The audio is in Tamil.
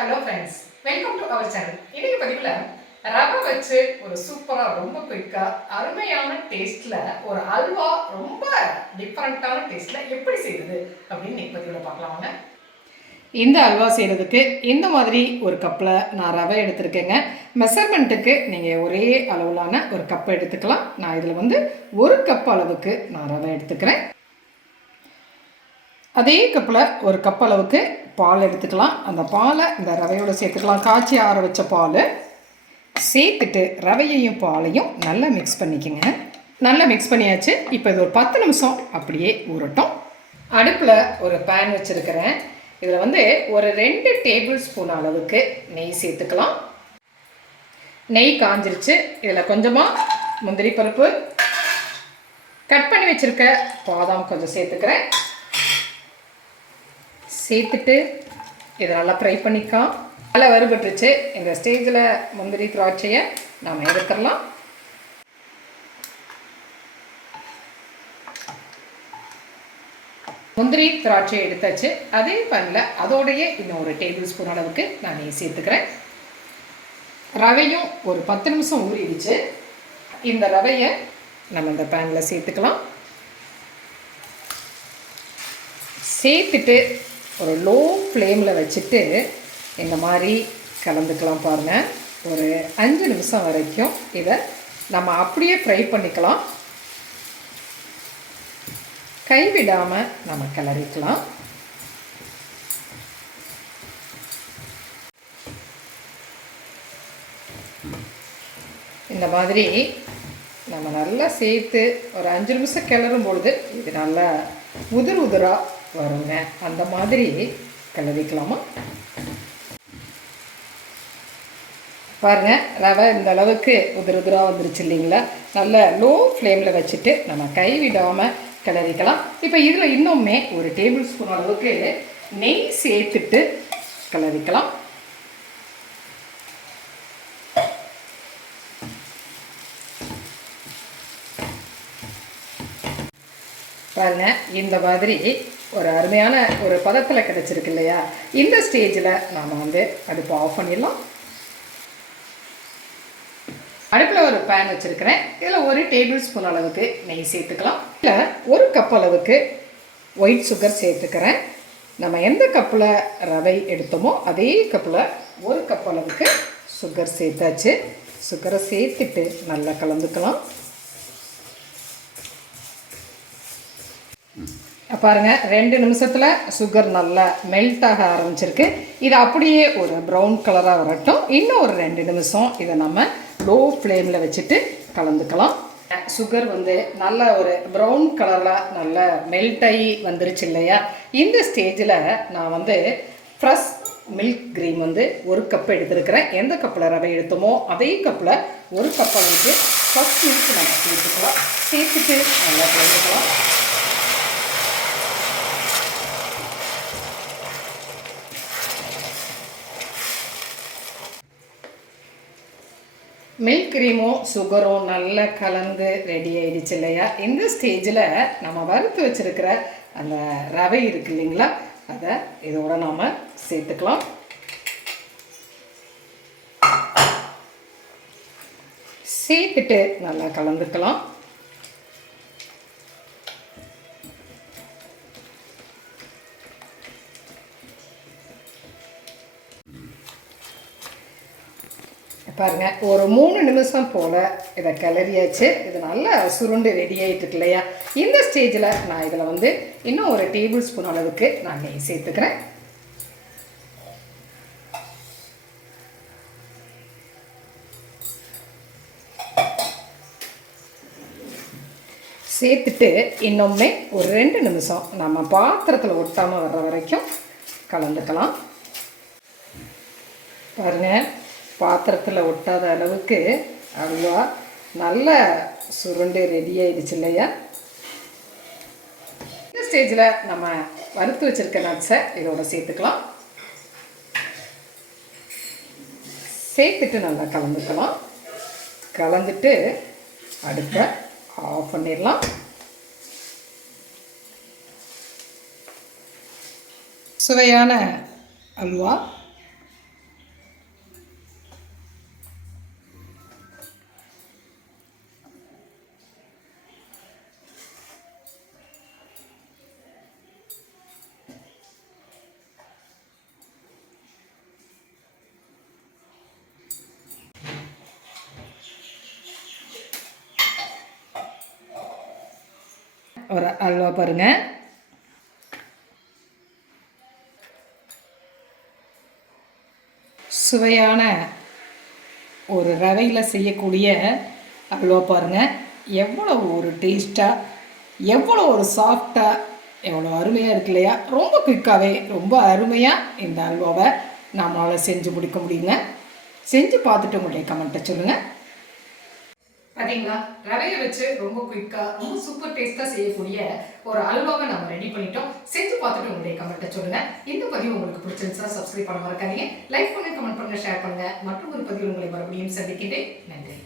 Hello friends, welcome to our channel. இன்னைக்கு பதிவில் ரவை வச்சு ஒரு சூப்பராக ரொம்ப குயிக்காக அருமையான டேஸ்ட்டில் ஒரு அல்வா ரொம்ப டிஃப்ரெண்ட்டான டேஸ்ட்டில் எப்படி செய்யுது அப்படின்னு இன்னைக்கு பதிவில் பார்க்கலாமாங்க. இந்த அல்வா செய்கிறதுக்கு இந்த மாதிரி ஒரு கப்பில் நான் ரவை எடுத்துருக்கேங்க. மெஷர்மெண்ட்டுக்கு நீங்கள் ஒரே அளவிலான ஒரு கப்பை எடுத்துக்கலாம். நான் இதில் ஒரு கப் அளவுக்கு நான் ரவை எடுத்துக்கிறேன். அதே கப்பில் ஒரு கப் அளவுக்கு பால் எடுத்துக்கலாம். அந்த பாலை இந்த ரவையோடு சேர்த்துக்கலாம். காய்ச்சி ஆற வச்ச பால் சேர்த்துட்டு ரவையையும் பாலையும் நல்லா மிக்ஸ் பண்ணிக்கோங்க. நல்லா மிக்ஸ் பண்ணியாச்சு. இப்போ இது ஒரு 10 நிமிஷம் அப்படியே ஊறட்டும். அடுப்பில் ஒரு பேன் வச்சுருக்கிறேன். இதில் ஒரு 2 டேபிள் ஸ்பூன் அளவுக்கு நெய் சேர்த்துக்கலாம். நெய் காஞ்சிருச்சு. இதில் கொஞ்சமாக முந்திரி பருப்பு, கட் பண்ணி வச்சுருக்க பாதாம் கொஞ்சம் சேர்த்துக்கிறேன். சேர்த்துட்டு இதை நல்லா ஃப்ரை பண்ணிக்கலாம். நல்லா வறுபட்டுருச்சு. இந்த ஸ்டேஜில் முந்திரி திராட்சையை நாம் எடுத்துடலாம். முந்திரி திராட்சையை எடுத்தாச்சு. அதே பேனில் அதோடையே இன்னும் ஒரு டேபிள் ஸ்பூன் அளவுக்கு நான் நெய் சேர்த்துக்கிறேன். ரவையும் ஒரு 10 நிமிஷம் ஊறிடுச்சு. இந்த ரவையை நம்ம இந்த பேனில் சேர்த்துக்கலாம். சேர்த்துட்டு ஒரு லோ ஃப்ளேமில் வச்சுட்டு இந்த மாதிரி கலந்துக்கலாம். பாருங்கள், ஒரு 5 நிமிஷம் வரைக்கும் இதை நம்ம அப்படியே ஃப்ரை பண்ணிக்கலாம். கைவிடாமல் நம்ம கிளறிக்கலாம். இந்த மாதிரி நம்ம நல்லா சேர்த்து ஒரு 5 நிமிஷம் கிளறும் பொழுது இது நல்லா உதிராக வருங்க. அந்த மாதிரி கிளறிக்கலாமா. பாருங்கள், ரவை இந்த அளவுக்கு உதிராக வந்துருச்சு இல்லைங்களா. நல்ல லோ ஃப்ளேமில் வச்சுட்டு நம்ம கைவிடாமல் கிளறிக்கலாம். இப்போ இதில் இன்னுமே ஒரு டேபிள் ஸ்பூன் அளவுக்கு நெய் சேர்த்துட்டு கிளறிக்கலாம். பாருங்கள், இந்த மாதிரி ஒரு அருமையான ஒரு பதத்தில் கிடச்சிருக்கு இல்லையா. இந்த ஸ்டேஜில் நாம் அடுப்பை ஆஃப் பண்ணிடலாம். அடுப்பில் ஒரு பேன் வச்சுருக்கிறேன். இதில் ஒரு டேபிள் ஸ்பூன் அளவுக்கு நெய் சேர்த்துக்கலாம். இதில் ஒரு கப் அளவுக்கு ஒயிட் சுகர் சேர்த்துக்கிறேன். நம்ம எந்த கப்பில் ரவை எடுத்தோமோ அதே கப்பில் ஒரு கப் அளவுக்கு சுகர் சேர்த்தாச்சு. சுகரை சேர்த்துட்டு நல்லா கலந்துக்கலாம். பாருங்கள், 2 நிமிஷத்தில் சுகர் நல்லா மெல்ட் ஆக ஆரம்பிச்சிருக்கு. இது அப்படியே ஒரு ப்ரௌன் கலராக வரட்டும். இன்னும் ஒரு 2 நிமிஷம் இதை நம்ம லோ ஃப்ளேமில் வச்சுட்டு கலந்துக்கலாம். சுகர் நல்ல ஒரு ப்ரௌன் கலரில் நல்லா மெல்ட் ஆகி வந்துருச்சு இல்லையா. இந்த ஸ்டேஜில் நான் ஃப்ரெஷ் மில்க் க்ரீம் ஒரு கப் எடுத்துருக்கிறேன். எந்த கப்பில் ரவை எடுத்தோமோ அதே கப்பில் ஒரு கப் அளவுக்கு ஃப்ரெஷ் மில்க் நம்ம சேர்த்துக்கலாம். சேர்த்துட்டு நல்லா கலந்துக்கலாம். மில்க் க்ரீமும் சுகரும் நல்லா கலந்து ரெடி ஆகிடுச்சு இல்லையா. இந்த ஸ்டேஜில் நம்ம வறுத்து வச்சுருக்கிற அந்த ரவை இருக்கு இல்லைங்களா, அதை இதோட நாம் சேர்த்துக்கலாம். சேர்த்துட்டு நல்லா கலந்துக்கலாம். பாருங்கள், ஒரு 3 நிமிஷம் போல் இதை கிளறியாச்சு. இது நல்லா சுருண்டு ரெடி ஆகிட்டு இருக்கு இல்லையா. இந்த ஸ்டேஜில் நான் இதில் இன்னும் ஒரு டேபிள் ஸ்பூன் அளவுக்கு நான் நெய் சேர்த்துக்கிறேன். சேர்த்துட்டு இன்னுமே ஒரு 2 நிமிஷம் நம்ம பாத்திரத்தில் ஒட்டாமல் வர்ற வரைக்கும் கலந்துக்கலாம். பாருங்கள், பாத்திரத்தில் ஒட்டாத அளவுக்கு அல்வா நல்லா சுருண்டு ரெடி ஆகிடுச்சு இல்லையா. இந்த ஸ்டேஜில் நம்ம வறுத்து வச்சுருக்க நட்ஸை இதோட சேர்த்துக்கலாம். சேர்த்துட்டு நல்லா கலந்துக்கலாம். கலந்துட்டு அடுப்பை ஆஃப் பண்ணிடலாம். சுவையான அல்வா ஒரு அல்வா பாருங்கள். சுவையான ஒரு ரவையில் செய்யக்கூடிய அல்வா பாருங்கள். எவ்வளோ ஒரு டேஸ்ட்டாக, எவ்வளோ ஒரு சாஃப்டாக, எவ்வளோ அருமையாக இருக்கு இல்லையா? ரொம்ப குயிக்காகவே ரொம்ப அருமையாக இந்த அல்வாவை நம்மளால் செஞ்சு முடிக்க முடியுங்க. செஞ்சு பார்த்துட்டு உங்களுடைய கமெண்ட்டை சொல்லுங்கள். பார்த்தீங்களா, ரவையை வச்சு ரொம்ப குயிக்காக ரொம்ப சூப்பர் டேஸ்ட்டாக செய்யக்கூடிய ஒரு அல்வாவை நம்ம ரெடி பண்ணிட்டோம். செஞ்சு பார்த்துட்டு உங்களுடைய கமெண்ட்டை சொல்லுங்கள். இந்த பதிவு உங்களுக்கு பிடிச்சிருந்துச்சுன்னா சப்ஸ்கிரைப் பண்ண மறக்காதீங்க. லைக் பண்ணுங்கள், கமெண்ட் பண்ணுங்கள், ஷேர் பண்ணுங்கள். மற்றும் ஒரு பதிவு உங்களை மறுபடியும் சந்திக்கின்றேன். நன்றி.